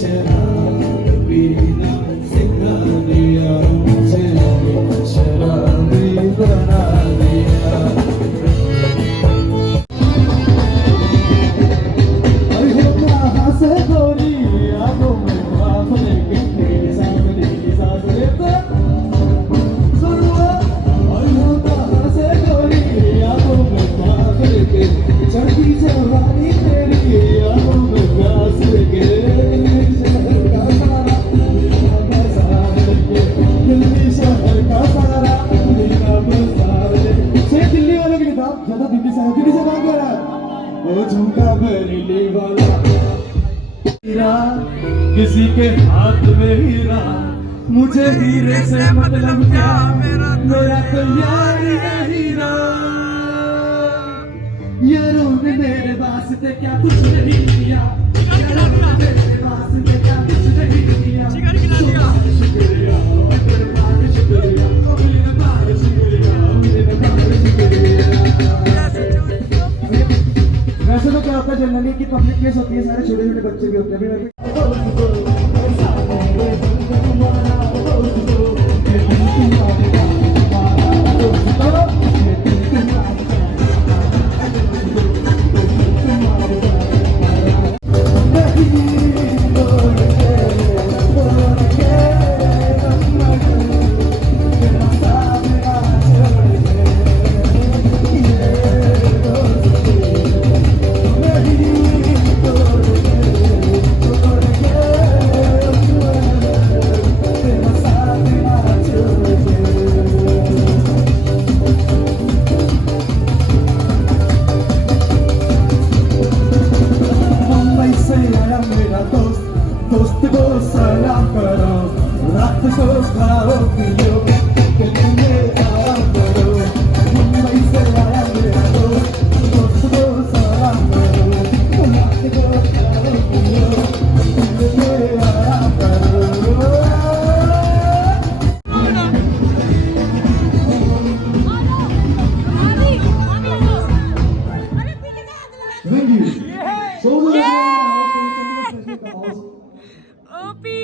पीना सिखा दिया, शराबी बना दिया। अरे कहाँ से गोरी आंखों में ख्वाब लेके तेरे सामने की सांस लेता। सुनो अरे कहाँ से गोरी आंखों में ख्वाब लेके चढ़ती जवानी तेरी आंखों में प्यास लेके शहर का सारा दिल्ली शहर का सारा दिल का बाजार से दिल्ली वालों की किताब ज्यादा दिल्ली से बात कर रहा है। वो झुमका बरेली वाला हीरा किसी के हाथ में हीरा, मुझे हीरे से मतलब क्या, मेरा तो यार है हीरा। यारों ने मेरे वास्ते क्या कुछ नहीं किया, यारों ने मेरे वास्ते क्या कुछ नहीं किया। शुक्रिया शुक्रिया मेरे बार शुक्रिया, मेरे बार शुक्रिया, मेरे बार शुक्रिया। वैसे तो क्या होता है जनरली की पब्लिक प्लेस होती है, सारे छोटे छोटे बच्चे भी होते हैं। दोस्त को सलाम करो, रात को खाओ पियो, दिल में आराम करो। मुंबई से आया मेरा दोस्त, दोस्त को सलाम करो, रात को खाओ पियो, दिल में आराम करो। Thank you so much. OP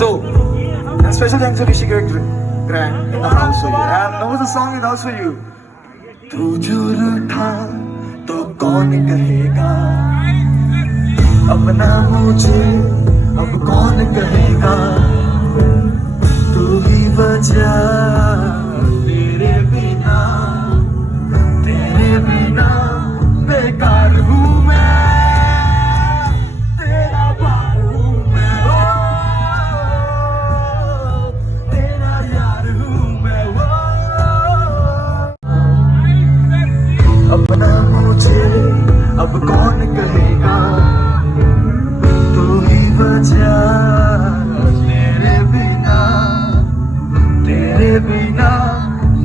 So, special thanks to Rishi Grant in the house for you. And that was the song in the house for you. तू जो रूठा तो कौन कहेगा, अपना मुझे अब कौन कहेगा। तू ही बचा तेरे बिना बेकार हूँ मैं, तेरा भार हूँ मैं, तेरा यार हूँ मैं। अपना मुझे अब कौन कहेगा, तू ही बचा तेरे बिना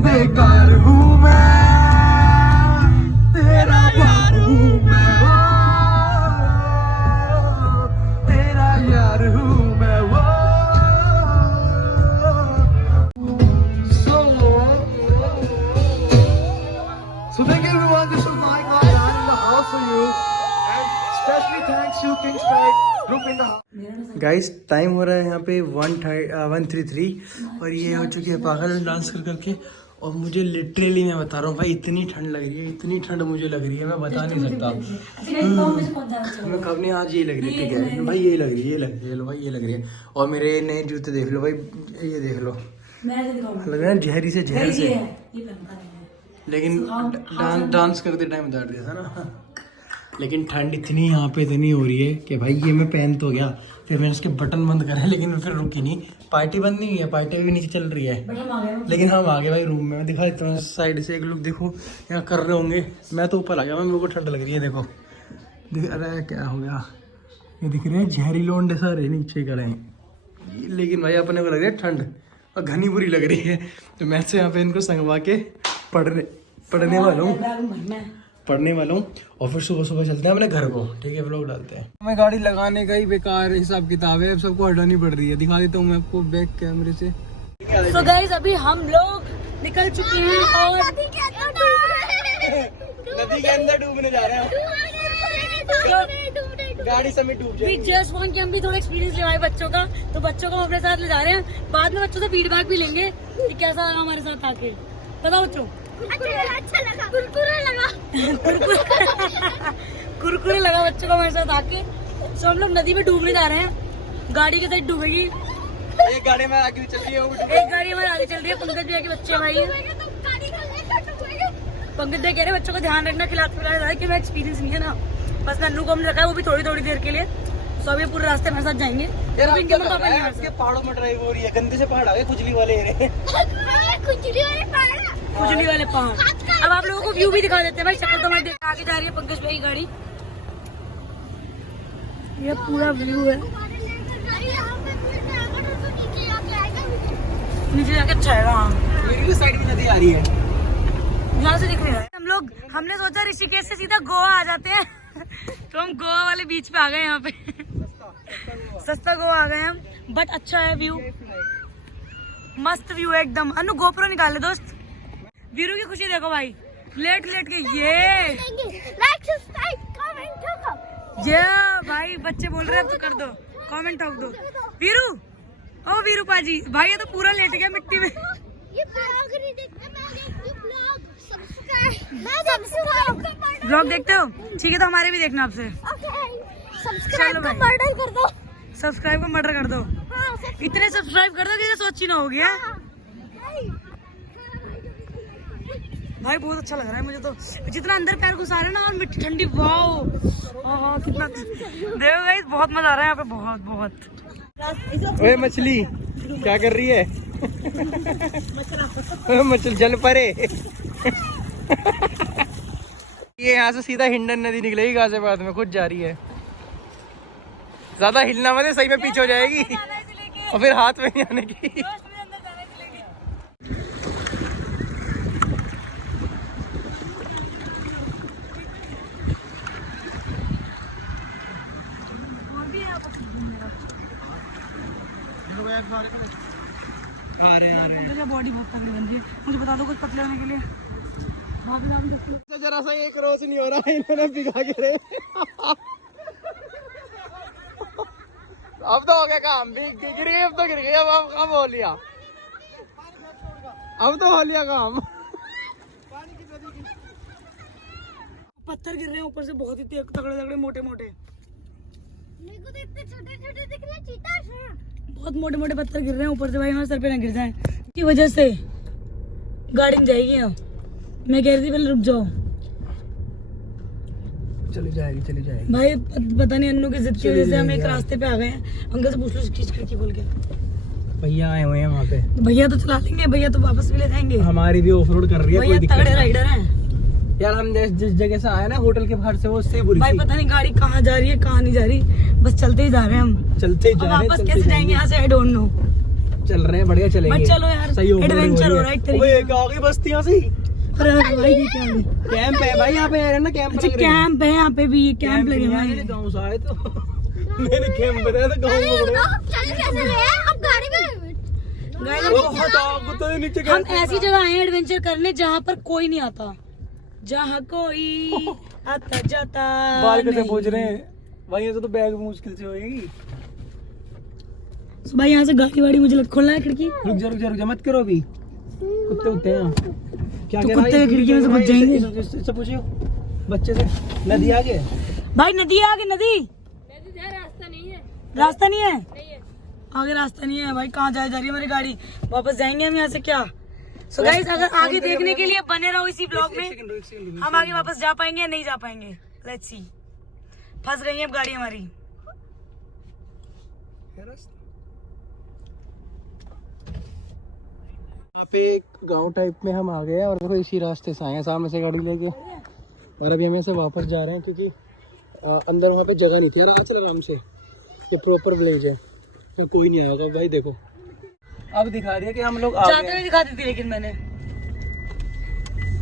बेकार हूँ मैं, तेरा यार हूँ मैं, तेरा यार हूँ मैं। So thank you everyone, this was my guy in the house for you, and especially thanks to Kingsburg group in the house. Guys time हो रहा है यहाँ पे 1:33 और ये हो चुकी है पागल डांस कर करके। और मुझे लिटरली मैं बता रहा हूँ भाई, इतनी ठंड लग रही है, इतनी ठंड मुझे लग रही है, मैं बता नहीं सकता। मैं कब नहीं, आज ये लग रही है, ठीक है भाई, ये लग रही है, ये लग रही है, लो भाई ये लग रही है। और मेरे नए जूते देख लो भाई, ये देख लो, लग रहा है जहरी से जहर से, लेकिन डांस करते टाइम उतार दिया था ना। लेकिन ठंड इतनी यहाँ पे इतनी हो रही है कि भाई ये मैं पहन तो गया, फिर मैंने उसके बटन बंद करे, लेकिन फिर रुकी नहीं। पार्टी बंद नहीं हुई है, पार्टी भी नीचे चल रही है, लेकिन हम आ गए भाई रूम में। मैं दिखा देता हूँ साइड से, एक लोग देखो यहाँ कर रहे होंगे, मैं तो ऊपर आ गया, मेरे को ठंड लग रही है। देखो अरे क्या हो गया, ये दिख रहे हैं जहरी लोंडे सारे नीचे कर रहे हैं, लेकिन भाई अपने को लग रही है ठंड और घनी बुरी लग रही है, तो मैं से यहाँ पे इनको संगवा के पढ़ने वाला हूँ और फिर सुबह सुबह चलते हैं अपने घर को। ठीक है, व्लॉग डालते हैं। हमें गाड़ी लगाने का ही बेकार हिसाब किताब है, अब सबको हटानी पड़ रही है। दिखा देता हूँ मैं आपको बैक कैमरे से। तो गाइस अभी हम लोग निकल चुके हैं और नदी के अंदर डूबने जा रहे हैं। गाड़ी समेत डूब जाएगी। जस्ट वांट कि हम भी थोड़ा एक्सपीरियंस लेवाए बच्चों का, तो बच्चों को हम अपने साथ ले जा रहे हैं। बाद में बच्चों से फीडबैक भी लेंगे कि कैसा लगा हमारे साथ आके। बताओ बच्चों। अच्छा लगा, कुरकुरे लगा कुरकुरे लगा बच्चों को हमारे साथ आके। तो हम लोग नदी में डूबने जा रहे हैं, गाड़ी के साथ डूबेगी। एक गाड़ी हमारे आगे चल रही है, एक गाड़ी हमारे आगे चल रही है। पंकज भैया के बच्चे भाई, पंकज भैया कह रहे बच्चों को ध्यान रखना, खिला रहा है कि मैं एक्सपीरियंस नहीं है ना, बस नन्नू को हमने रखा है, वो भी थोड़ी थोड़ी देर के लिए। तो अभी पूरे रास्ते हमारे साथ जाएंगे। इनके पापा नहीं आ सकते। पहाड़ों में ड्राइव हो रही है, गंदे से पहाड़ आ गए, खुजली वाले खुजली वाले पहाड़। अब आप लोगों को व्यू भी दिखा देते हैं भाई, शक्ल तो हमारी आगे जा रही है पंकज भाई की गाड़ी। ये पूरा व्यू है, नीचे जाके अच्छा है। हाँ, मेरी साइड में नदी आ रही है, यहाँ से दिख रही है। हमने सोचा ऋषिकेश से सीधा गोवा आ जाते हैं तो हम गोवा वाले बीच पे आ गए। यहाँ पे सस्ता गोवा आ गए हम, बट अच्छा है व्यू, मस्त व्यू है एकदम। अनु गोप्रो निकाल ले दोस्त। वीरू की खुशी देखो भाई, लेट लेट के ये भाई बच्चे बोल रहे हैं तो कर दो, कमेंट ठोक दो। वीरू, ओ वीरू पाजी भाई, ये तो पूरा लेट गया मिट्टी में। ब्लॉग देखते हो? ठीक है, तो हमारे भी देखना आपसे। सब्सक्राइब को मर्डर कर दो, सब्सक्राइब को मर्डर कर दो। इतने सब्सक्राइब कर दो कि सोची ना होगी। भाई बहुत अच्छा लग रहा है मुझे तो, जितना अंदर पैर घुसा रहे हैं ना, और मिट्टी ठंडी। वाओ, कितना देखो गाइस, बहुत मजा आ रहा है यहाँ पे, बहुत बहुत। ओए मछली क्या कर रही है? मछली जल परे। ये यहाँ से सीधा हिंडन नदी निकलेगी गाजियाबाद में, खुद जा रही है। ज्यादा हिलना मत, सही में पीछे हो जाएगी और फिर हाथ में नहीं आने की। बॉडी बहुत तगड़ी बन रही है, मुझे बता दो कुछ पतले होने के लिए। जरा सा एक रोज नहीं हो रहा है, इन्होंने भिगा के रहे। अब तो हो गया काम, गिर गई, अब तो गिर गई, अब कब हो लिया, अब तो हो लिया काम। पत्थर गिर रहे हैं ऊपर से, बहुत ही तगड़े तगड़े मोटे मोटे। मेरे को तो इतने छोटे छोटे दिख रहे हैं, चीता। बहुत मोटे मोटे पत्थर गिर रहे हैं ऊपर से भाई, हमारे सर पे ना गिर जाए की वजह से गाड़ी में जाएगी। अब मैं कह रही थी पहले रुक जाओ। चली जाएगी भाई, पता नहीं अन्नू की जिद की वजह से हम एक रास्ते पे आ गए हैं। अंकल से पूछ लो खिड़की खोल के। भैया आए हुए हैं वहाँ पे, भैया तो चला लेंगे, भैया तो वापस भी ले जाएंगे। हमारी भी ऑफ रोड कर रही है, भैया तगड़े राइडर हैं यार। हम जिस जगह से आए ना होटल के बाहर से, वो उससे बुरी भाई, पता नहीं गाड़ी कहाँ जा रही है कहाँ नहीं जा रही, बस चलते ही जा रहे हैं हम। चलते जा रहे हैं, वापस कैसे जाएंगे यहाँ से, आई डोंट नो। चल रहे हैं, बढ़िया चलेंगे। चलो यार, एडवेंचर हो रहा है एक तरीके से। आ गई बस्ती यहाँ से। अरे भाई क्या है? कैंप है भाई यहाँ पे, है ना कैंप। अच्छा कैंप है यहाँ पे भी, कैंप लगे हुए हैं। गाँव से आए तो मैंने कैंप बताया था गाँव में। हम ऐसी जगह आए एडवेंचर करने जहाँ पर कोई नहीं आता, जहाँ कोई आता जाता बाल कैसे पूछ रहे हैं भाई, ऐसे तो बैग मुश्किल से होएगी। तो भाई यहाँ से गाड़ी वाड़ी मुझे खोलना है खिड़की। रुक जा मत करो अभी, कुत्ते उठते हैं क्या। तो कुत्ते खिड़की में से बच जाएंगे। इससे पूछियो बच्चे से, नदी आगे भाई, नदी है आगे, नदी रास्ता नहीं है, रास्ता नहीं है आगे, रास्ता नहीं है भाई। कहाँ जा रही है हमारी गाड़ी, वापस जाएंगे हम यहाँ से क्या। सो गाइस, अगर आगे देखने के लिए बने रहो इसी ब्लॉग में, हम आगे वापस जा पाएंगे या नहीं जा पाएंगे, लेट्स सी। फंस गई है अब गाड़ी हमारी। यहाँ पे एक गांव टाइप में हम आ गए हैं और देखो इसी रास्ते से आए हैं, सामने से गाड़ी लेके। और अभी हम ऐसे वापस जा रहे हैं क्योंकि अंदर वहाँ पे जगह नहीं थी यार। चल आराम से, ये प्रॉपर विलेज है। तो कोई नहीं आएगा भाई। देखो अब दिखा रही है कि हम लोग जाते हुए दिखा दी थी, लेकिन मैंने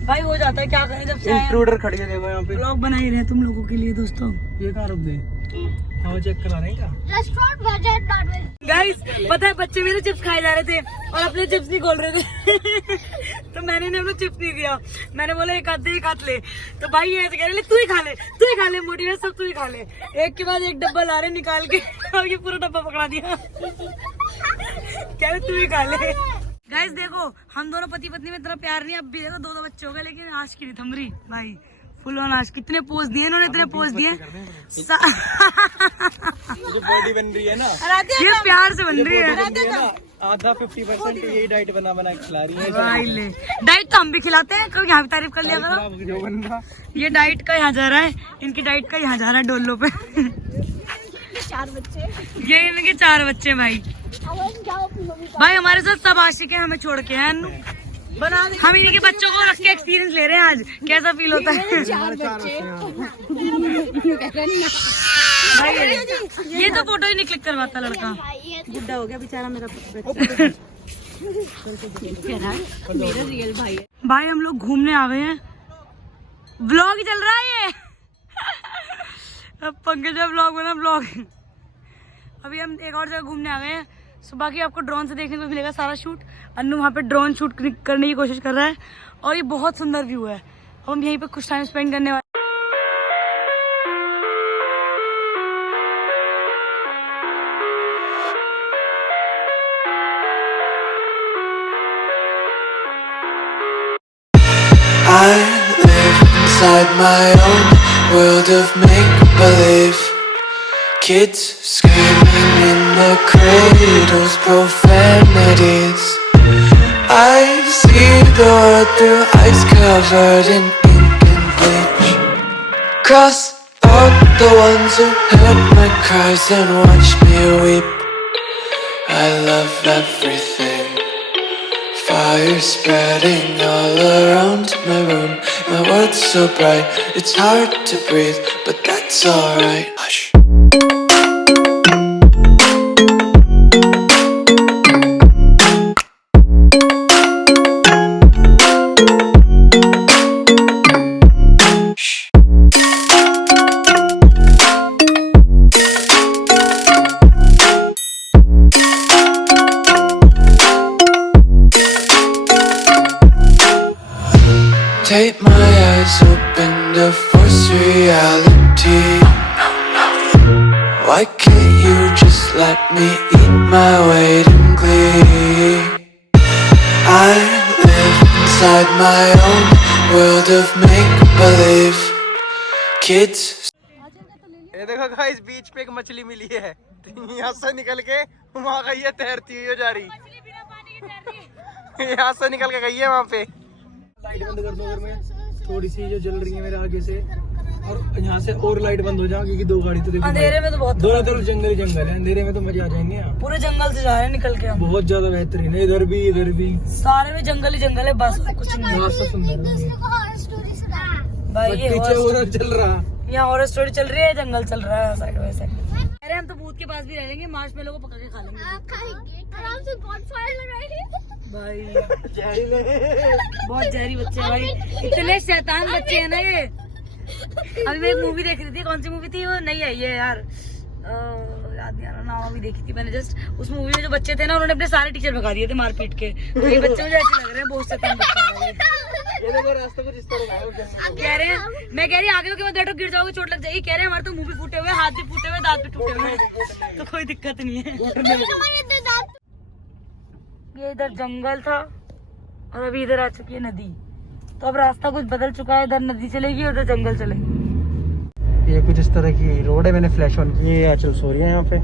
भाई हो जाता है, क्या करें जब से आए हैं। इंट्रूडर खड़ी है देखो यहाँ पे। ब्लॉग बना ही रहे तुम लोगों के लिए दोस्तों। ये कहाँ रुक गए? हवा चेक करा रहे हैं क्या? Restaurant budget not veg. Guys पता है बच्चे मेरे चिप्स खाए जा रहे थे और अपने चिप्स नहीं खोल रहे थे तो मैंने इन्हें अपना चिप्स नहीं दिया। मैंने बोला एक हाथ ले, तो भाई ये ऐसे कह रहे तू ही खा ले मोटी सब तू ही खा ले। एक के बाद एक डब्बा ला रहे निकाल के और ये पूरा डब्बा पकड़ा दिया कह रहे तू ही खा ले। गाइस देखो हम दोनों पति पत्नी में इतना प्यार नहीं, अब भी देखो 2 बच्चे हो गए, लेकिन आज की नहीं थम रही भाई। फुल ऑन आज कितने पोज दिए इन्होंने, इतने पोज दिए जो बॉडी बन रही है ना, ये प्यार से बन रही है। आधा 50% यही डाइट बना खिला रही है भाई ले डाइट तो हम भी खिलाते हैं, कभी यहाँ भी तारीफ कर लिया करो। जो बन रहा ये डाइट का यहाँ जा रहा है, इनकी डाइट का यहाँ जा रहा है डोलो पे 4 बच्चे। ये इनके 4 बच्चे भाई। भाई हमारे साथ सब आशिक हैं, हमें छोड़ के हैं। हम इनके बच्चों को रख के एक्सपीरियंस ले रहे हैं आज, कैसा फील होता है। 4 बच्चे। भाई ये तो फोटो ही नहीं क्लिक करवाता लड़का, बुढ़ा हो गया बेचारा मेरा मेरा रियल भाई है। भाई हम लोग घूमने आ गए हैं, व्लॉग चल रहा है ये अब पंकज व्लॉग बना व्लॉग। अभी हम एक और जगह घूमने आ गए हैं, सो बाकी आपको ड्रोन से देखने को मिलेगा सारा शूट। अन्नू वहाँ पे ड्रोन शूट करने की कोशिश कर रहा है और ये बहुत सुंदर व्यू है। हम यहीं पे कुछ टाइम स्पेंड करने वाले। I live inside my own world of make-believe. Kids screaming in the cradles, profanities. I see the world through ice covered in ink and bleach. Cross out the ones who heard my cries and watched me weep. I love everything. Fire spreading all around my room. My world's so bright, it's hard to breathe, but that's alright. Hush. Take my eyes open to force reality. Why can't you just let me eat my weight in glee? I live inside my own world of make-believe. Kids. ये देखो guys बीच पे एक मछली मिली है, यहाँ से निकल के वहाँ गई है, तैरती हुई जा रही। यहाँ से निकल के गई है वहाँ पे। लाइट बंद कर दो अगर मैं थोड़ी सी जो जल रही है मेरे आगे से, और यहाँ से और लाइट बंद हो जाए क्योंकि 2 गाड़ी तो देखो अंधेरे में तो बहुत दोनों तरफ जंगल ही जंगल है, अंधेरे में तो मजे आ जाएंगे। यहाँ पूरे जंगल से जा रहे हैं निकल के हम, बहुत ज्यादा बेहतरीन है, इधर भी सारे में जंगल ही जंगल है, बस कुछ नहीं है। रास्ता सुंदर है। हॉरर स्टोरी सुना। भाई ये पीछे उधर चल रहा, यहाँ हॉरर स्टोरी चल रही है, जंगल चल रहा है साइड बाय साइड। अरे हम तो भूत के पास भी रह लेंगे, मार्शमेलो को पकड़ के खा लेंगे। खाएंगे आराम से बॉनफायर लगाएंगे। भाई बहुत जहरी बच्चे हैं भाई, इतने शैतान बच्चे हैं ना ये। अभी मैं एक मूवी देख रही थी, कौन सी मूवी थी वो, नहीं आई है यार, याद नहीं आ रहा नाम। अभी देखी थी मैंने जस्ट, उस मूवी में जो बच्चे थे ना उन्होंने अपने सारे टीचर भगा दिए थे मार पीट के, तो ये बच्चे मुझे ऐसे लग रहे हैं बहुत शैतान बच्चे हैं। कह रहे हैं, मैं कह रही आगे तो मत बैठो गिर जाओगे चोट लग जाएगी, कह रहे हैं हमारे तो मुंह भी फूटे हुए, हाथ भी फूटे हुए, दांत भी टूटे हुए हैं, तो कोई दिक्कत नहीं है। ये इधर जंगल था और अभी इधर आ चुकी है नदी, तो अब रास्ता कुछ बदल चुका है, इधर नदी चलेगी उधर जंगल चलेगी। ये कुछ इस तरह की रोड है, मैंने फ्लैश ऑन की है। आंचल सो रही है यहाँ पे,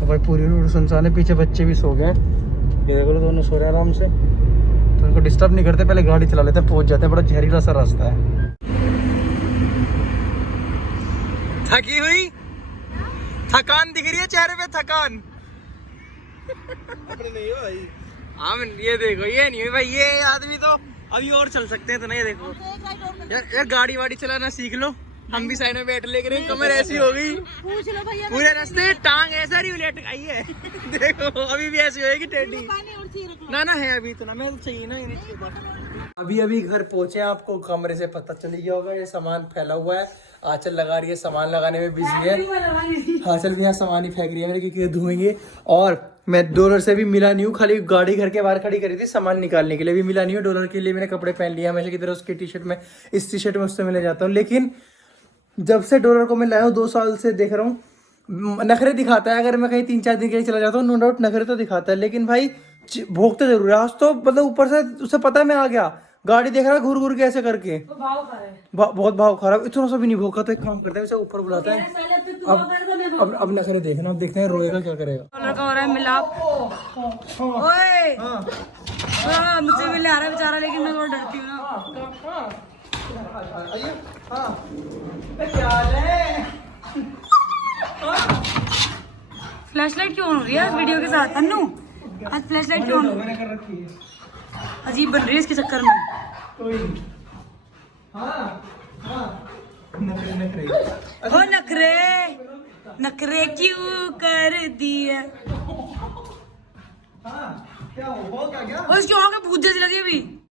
तो भाई पूरी रोड सुनसान है, पीछे बच्चे भी सो गए, ये देखो दोनों सो रहे हैं आराम से, तो उनको डिस्टर्ब नहीं करते, पहले गाड़ी चला लेते, पहुंच जाते हैं। बड़ा जहरीला सा रास्ता है। थकी हुई, थकान दिख रही है चेहरे पे, थकान अपने नहीं हो भाई। हाँ ये देखो, ये नहीं भाई, ये आदमी तो अभी और चल सकते हैं, तो नहीं देखो यार गाड़ी वाड़ी चलाना सीख लो, हम भी साइड में बैठ ले रहे, कमर ऐसी हो गई पूछ लो भैया पूरे रास्ते, टांग ऐसा नहीं उलट आई है। देखो अभी भी ऐसी होएगी टेढ़ी। ना ना है अभी इतना, मैं तो चाहिए ना। अभी अभी घर पहुंचे, आपको कमरे से पता चल गया होगा, ये सामान फैला हुआ है। आंचल लगा रही है, सामान लगाने में बिजी है। आंचल भी यहाँ सामान ही फेंक रही है मेरे, क्योंकि धोएंगे। और मैं डॉलर से भी मिला नहीं हूँ, खाली गाड़ी घर के बाहर खड़ी करी थी सामान निकालने के लिए, भी मिला नहीं हूँ। डॉलर के लिए मैंने कपड़े पहन लिए हमेशा की तरह, उसकी टी शर्ट में, इस टी शर्ट में उससे मिले जाता हूँ। लेकिन जब से डॉलर को मैं लाया हूँ 2 साल से देख रहा हूँ, नखरे दिखाता है। अगर मैं कहीं 3-4 दिन के लिए चला जाता हूँ, नो डाउट नखरे तो दिखाता है, लेकिन भाई भोगते जरूर है। आज तो मतलब ऊपर से उसे पता है मैं आ गया, गाड़ी देख रहा घूर घूर के ऐसे करके, बहुत भाव खराब। इतना सा भी नहीं भोगा, तो एक काम करते हैं, उसे ऊपर बुलाता है। अब नखरे देखना, अब देखते हैं रोएगा क्या करेगा। डॉलर का हो रहा है मिलाप। ओए मुझे मिलने आ रहा है बेचारा, लेकिन मैं थोड़ा डरती हूँ ना। फ्लैशलाइट क्यों ऑन हो रही है आज वीडियो के साथ? अन्नू आज फ्लैशलाइट क्यों ऑन? अजीब बन रही है इसके चक्कर में। ओ नखरे नखरे क्यों कर दिए? क्या हो गया? और इसकी आंखें भूत जैसी लगी अभी।